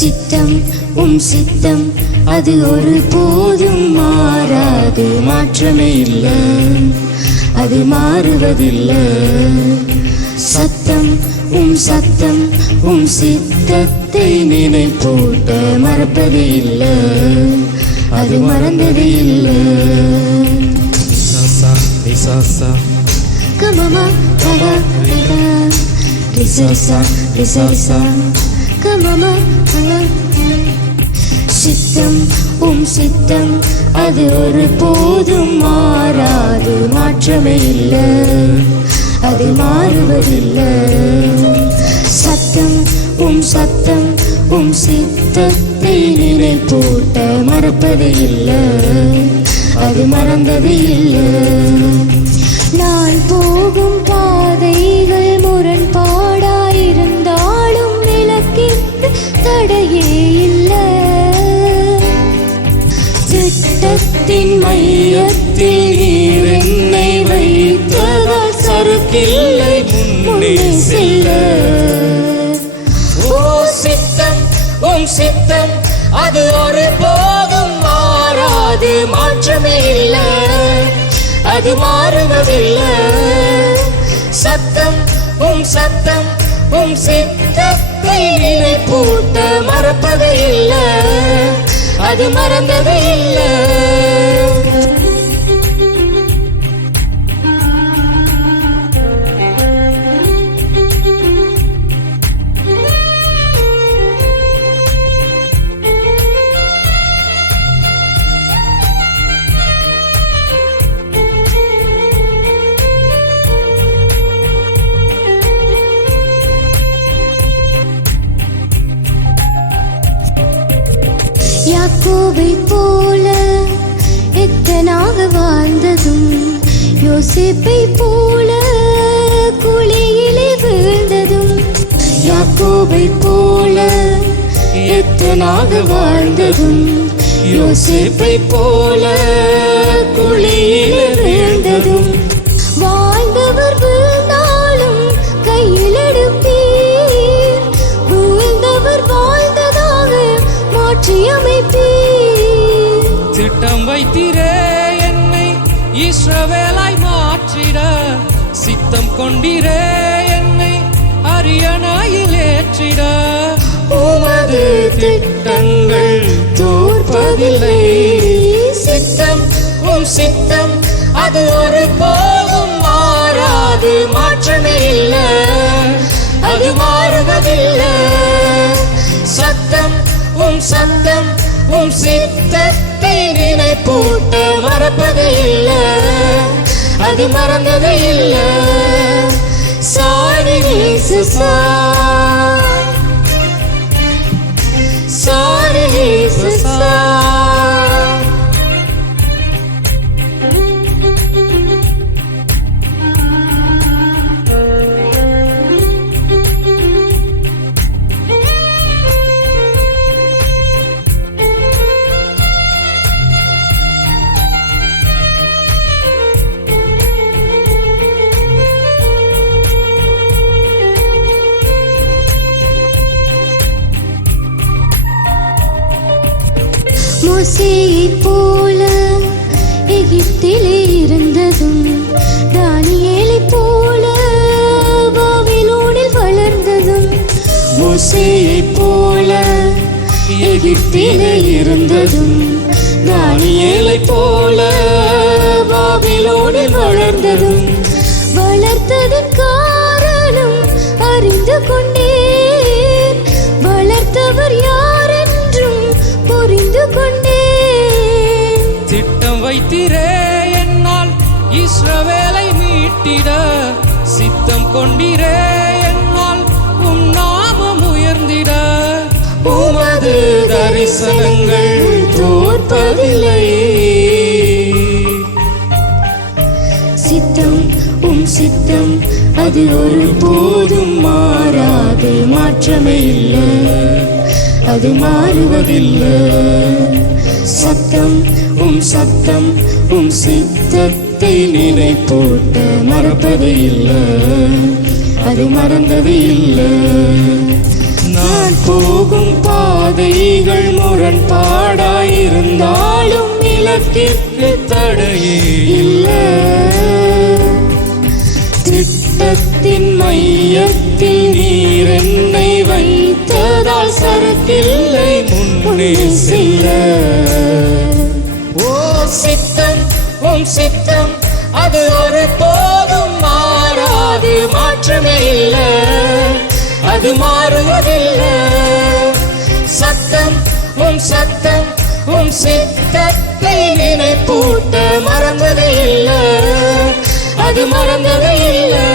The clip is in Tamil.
சித்தம் உம் சித்தம் அது ஒரு போதும் மாறாது மாற்றமே இல்லை. அது மாறுவதில்லை. சத்தம் உம் சத்தம் உம் சித்தத்தை நினைப்பூட்ட மறப்பது இல்லை. அது மறந்தது இல்லை. கமமா கம ரிசரிசா ரிசரிசா கமமா சித்தம் உம் சித்தம். அது ஒரு போதும் மாறாது மாற்றமே இல்லை. அது மாறுவதில்லை. சத்தம் உம் சத்தம் உம் சித்தத்தை நினைப்பூட்ட மறப்பது இல்லை. அது மறந்தது இல்லை. நான் போகும் பாதைகள் முரண்பாடாயிருந்தாலும் தடையே இல்லை. திட்டத்தின் மையத்தில் நீர் என்னை வைத்ததால் சறுக்கில்லை முன்னே செல்ல. ஓ சித்தம் உம் சித்தம் அது ஒரு போதும் மாறாது மாற்றமே இல்லை. அது மாறுவதில்லை. சத்தம் உம் சத்தம் உம் சித்தம். நினைப்பூட்ட மறப்பது இல்லை. அது மறந்தது இல்லை. யாக்கோவை போல எத்தனாக வாழ்ந்ததும் யோசிப்பை போல குழியிலே வீழ்ந்ததும். யாக்கோவை போல எத்தனாக வாழ்ந்ததும் யோசிப்பை போல குழியிலே வீழ்ந்ததும். வாழ்ந்தவர் வீழ்ந்தாலும் கையில் எடுப்பீர். வீழ்ந்தவர் வாழ்ந்ததாக மாற்றி வைத்திரே என்னை இஸ்ரவேலாய் மாற்றிட. சித்தம் கொண்டிரே என்னை அரியணையில் ஏற்றிட. உமது திட்டங்கள் தோற்பதில்லை சித்தம் உம் சித்தம் அது ஒரு போகும் மாறாது. மாற்றமே இல்லை. அது மாறுவதில்லை. சத்தம் உம் சத்தம் உம் சித்தம் நினைப்பூட்ட மறப்பது இல்லை. அது மறந்தது இல்லை. சாரி மோசேயைப் போல எகிப்திலே இருந்ததும் தானியேலைப் போல பாபிலோனில் வளர்ந்ததும் மோசேயைப் போல எகிப்திலே இருந்ததும் தானியேலைப் போல பாபிலோனில் வளர்ந்ததும் வளர்த்தது வைத்திரே என்னால் இஸ்ரவேலை மீட்டிட சித்தம் கொண்டிரே என்னால் உம் நாமம் உயர்ந்திட. உமது தரிசனங்கள் தோற்பதில்லை. சித்தம் உம் சித்தம் அது ஒரு போதும் மாறாது மாற்றமே இல்லை. அது மாறுவதில்லை. சத்தம் உம் சத்தம் உம் சித்தத்தை நினைப்போட்ட மறப்பது இல்லை. அது மறந்தது இல்லை. நான் போகும் பாதைகள் முரண்பாடாயிருந்தாலும் இலக்கிற்கு தடையே இல்லை. திட்டத்தின் மையத்தில் நீர் என்னை வைத்ததால் சரக்கில்லை முன்னே செல்ல. சித்தம் உம் சித்தம் அது ஒரு போதும் மாறாது மாற்றமே இல்லை. அது மாறுவதில்லை சத்தம் உம் சத்தம் உம் சித்தத்தை நினைப்பூட்ட மறந்ததே இல்லை. அது மறந்ததே இல்லை.